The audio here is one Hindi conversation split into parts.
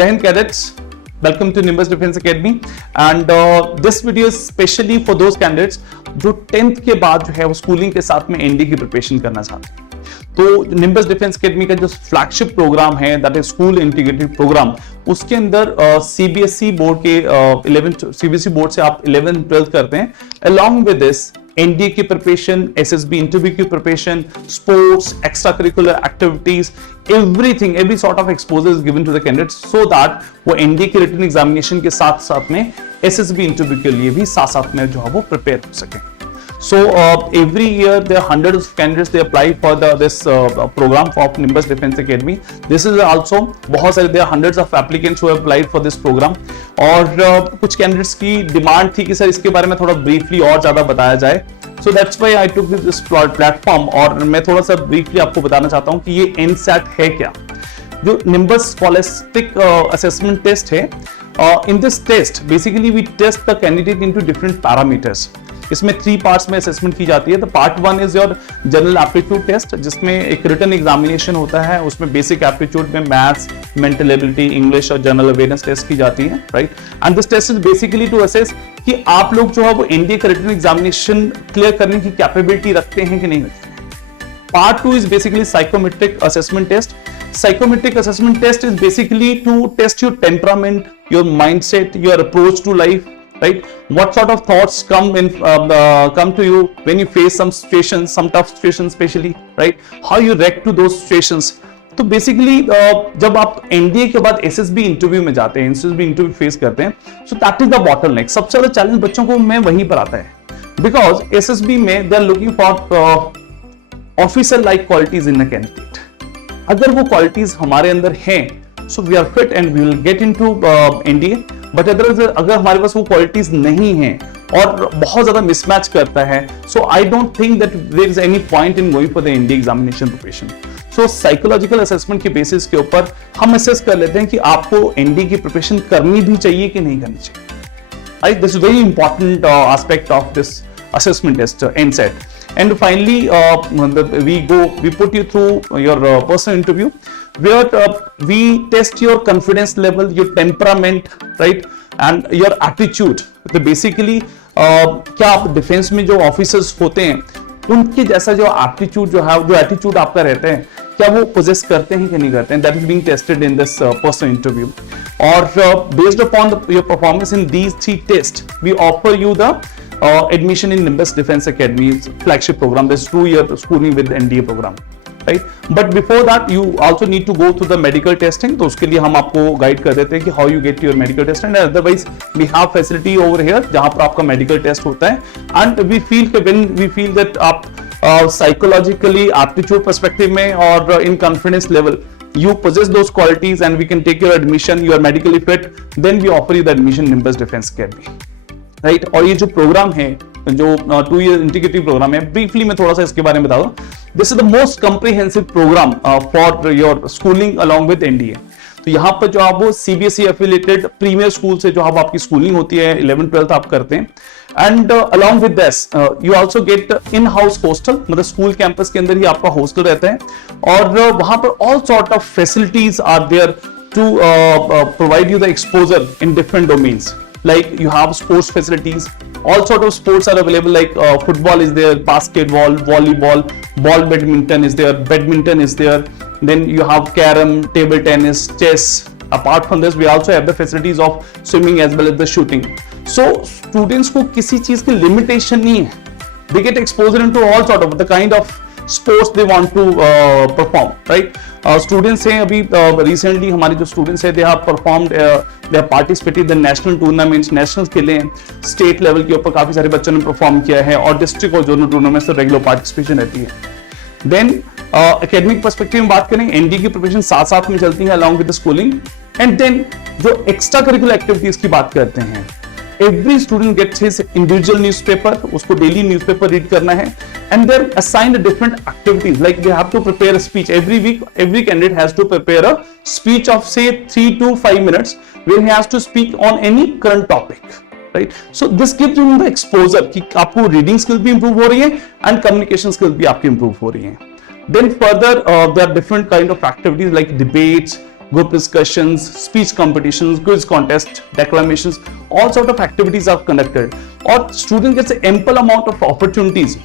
Jai Hind cadets, welcome to Nimbus Defense Academy and this video is specially for those candidates जो 10th के बाद जो है वो स्कूलिंग के साथ में एनडी की प्रिपरेशन करना चाहते हैं। तो निम्बस डिफेंस एकेडमी का जो फ्लैगशिप प्रोग्राम है that is school integrated program, उसके अंदर सीबीएसई बोर्ड के 11 सीबीएसई बोर्ड से आप 11th 12th करते हैं। अलॉन्ग विद दिस एनडीए की प्रिपरेशन, एसएसबी इंटरव्यू की preparation, sports, extra curricular activities, everything, every sort of exposure is given to the candidates so that वो एनडीए की रिटन एग्जामिनेशन के साथ साथ में एसएसबी इंटरव्यू के लिए भी साथ साथ में जो है वो प्रिपेयर हो सके। So every year there are hundreds of candidates they apply for this program of Nimbus Defense Academy. This is also बहुत सारे there are hundreds of applicants who have applied for this program और कुछ candidates की डिमांड थी कि सर इसके बारे में थोड़ा briefly और ज्यादा बताया जाए। So that's why I took this platform और मैं थोड़ा सा briefly आपको बताना चाहता हूँ कि ये NSAT है क्या। जो Nimbus Scholastic Assessment Test है, in this test basically we test the candidate into different parameters. इसमें 3 पार्ट्स में असेसमेंट की जाती है। तो part 1 is your general aptitude test, जिसमें एक रिटन एग्जामिनेशन होता है। उसमें बेसिक एप्टीट्यूड में मैथ्स, मेंटल एबिलिटी, इंग्लिश और जनरल अवेयरनेस टेस्ट की जाती है, right. And this test is basically to assess कि आप लोग जो है वो एनडीए का रिटन एग्जामिनेशन क्लियर करने की कैपेबिलिटी रखते हैं कि नहीं रखते हैं। Part 2 is basically psychometric assessment test. Psychometric assessment test is basically to test your temperament, your mindset, your approach to life, right? What sort of thoughts come to you when you face some situations, some tough situations especially, right? How you react to those situations. तो बेसिकली जब आप एनडीए के बाद एसएसबी इंटरव्यू में जाते हैं, एसएसबी इंटरव्यू फेस करते हैं, so that is the bottleneck. सबसे ज्यादा चैलेंज बच्चों को में वहीं पर आता है, बिकॉज एसएसबी में they are looking for officer like qualities in the candidate. अगर वो क्वालिटीज हमारे अंदर हैं, so we are fit and we will get into NDA. But अगर हमारे पास वो क्वालिटीज नहीं हैं और बहुत ज्यादा मिसमैच करता है, so I don't think that there is any point in going for the NDA examination preparation. So psychological assessment के बेसिस के ऊपर हम असेस कर लेते हैं कि आपको एनडीए की प्रिपरेशन करनी भी चाहिए कि नहीं करनी चाहिए, right. This is very important aspect of this assessment test, NSAT. And finally, we put you through your personal interview where we test your confidence level, your temperament, right, and your attitude. तो basically क्या आप डिफेंस में जो ऑफिसर्स होते हैं उनके जैसा जो एप्टीट्यूड जो है, जो एटीट्यूड आपका रहता है, क्या वो पोजेस करते हैं कि नहीं करते हैं, that is being tested in this personal interview. और based upon your performance in these 3 test we offer you the admission in Nimbus Defense Academy's flagship program, this 2-year schooling with NDA program, right? But before that, you also need to go through the medical testing. तो उसके लिए हम आपको गाइड कर देते हैं कि how you get your medical test, and otherwise we have facility over here जहाँ पर आपका medical test होता है। And we feel कि when we feel that आप psychologically, aptitude perspective में और in confidence level you possess those qualities and we can take your admission, you are medically fit, then we offer you the admission in Nimbus Defense Academy, right. और ये जो प्रोग्राम है, जो 2-year इंटीग्रेटिव प्रोग्राम है, ब्रीफली मैं थोड़ा सा इसके बारे में बता दूं। This is the most comprehensive program for your schooling along with NDA. तो यहाँ पर जो आप वो सीबीएसई एफिलिएटेड प्रीमियर स्कूल से जो आपकी स्कूलिंग होती है, 11th 12th आप करते हैं। And along with this you also get in house hostel, मतलब स्कूल कैंपस के अंदर ही आपका हॉस्टल रहता है और वहां पर all sort of facilities are there to provide you the exposure in different domains. Like you have sports facilities, all sort of sports are available, like football is there, basketball, volleyball, ball badminton is there, badminton is there, then you have carom, table tennis, chess. Apart from this we also have the facilities of swimming as well as the shooting. So students को किसी चीज की limitation नहीं है, they get exposure into all sort of the kind of sports they want to perform, right? Students हैं अभी recently हमारे जो students हैं they have performed, they have participated in national tournaments, nationals खेले हैं, state level के ऊपर काफी सारे बच्चों ने perform किया है और district और zonal tournaments से regular participation रहती है। Then academic perspective में बात करें, NDE की preparation साथ साथ में चलती है along with the schooling, and then जो extra curricular activities की बात करते हैं, every student gets his individual newspaper, उसको daily newspaper read करना है, and they're assigned different activities, like they have to prepare a speech every week. Every candidate has to prepare a speech of say 3 to 5 minutes where he has to speak on any current topic, right? So this gives you the exposure कि आपको reading skill भी improve हो रही है and communication skill भी आपकी improve हो रही है। Then further there are different kind of activities like debates, group discussions, speech competitions, quiz contest, declamations, all sort of activities are conducted. और student gets an ample amount of opportunities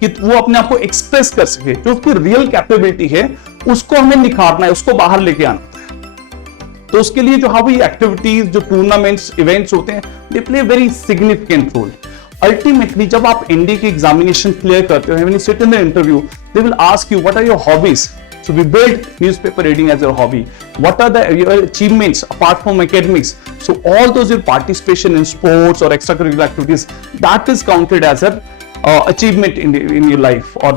कि वो अपने आप को एक्सप्रेस कर सके, जो उसकी रियल कैपेबिलिटी है उसको हमें निखारना है, उसको बाहर लेके आना है। तो उसके लिए जो ये एक्टिविटीज, जो टूर्नामेंट्स, इवेंट्स होते हैं, they play very significant role. Ultimately जब आप एनडीए की एग्जामिनेशन क्लियर करते हो, when you sit in the interview, they will ask you what are your hobbies. So we build newspaper reading as your hobby. What are your achievements apart from academics? So all those your participation in sports or extracurricular activities, that is counted as a achievement in your life or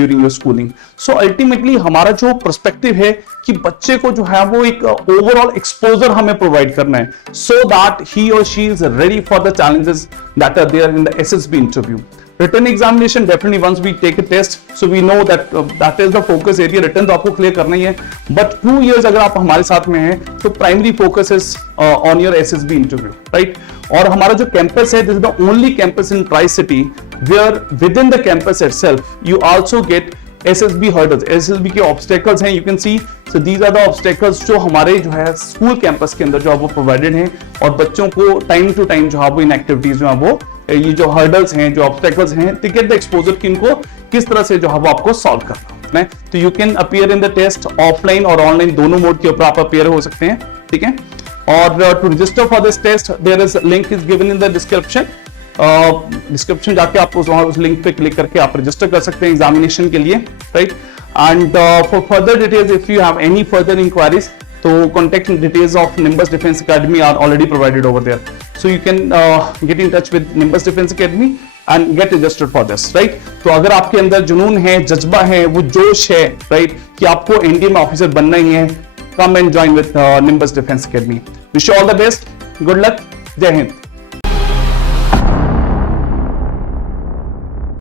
during your schooling. So ultimately हमारा जो perspective है कि बच्चे को जो है वो एक overall exposure हमें provide करना है, so that he or she is ready for the challenges that are there in the SSB interview. Written examination, definitely once we take a test, so we know that that is the focus area. Written तो आपको clear करना ही है, but 2 years अगर आप हमारे साथ में हैं, तो primary focus is on your SSB interview, right? और हमारा जो campus है, this is the only campus in Tri-City where within the campus itself you also get SSB hurdles. SSB के obstacles हैं, you can see. So these are the obstacles जो हमारे जो है स्कूल कैंपस के अंदर जो है वो प्रोवाइडेड हैं, और बच्चों को टाइम टू टाइम जो है वो इन एक्टिविटीज जो है वो ये जो हर्डल्स हैं, जो ऑब्स्टेकल्स हैं, टू गेट द एक्सपोजर कि इनको किस तरह से जो है वो आपको सॉल्व करना है। तो you can appear in the test offline और ऑनलाइन, दोनों मोड के ऊपर आप अपीयर हो सकते हैं, ठीक है। और to register for this test there is link is given in the description. Description जाके आप उस लिंक पे क्लिक करके आप रजिस्टर कर सकते हैं एग्जामिनेशन के लिए, right. And for further details, if you have any further inquiries, तो contact details of Nimbus Defense Academy are already provided over there. So you can get in touch with Nimbus Defense Academy and get registered for this, right? तो अगर आपके अंदर जुनून है, जज्बा है, वो जोश है, right, कि आपको एनडीए में ऑफिसर बनना ही है, come and join with Nimbus Defense Academy. Wish you all the best. Good luck. जय हिंद.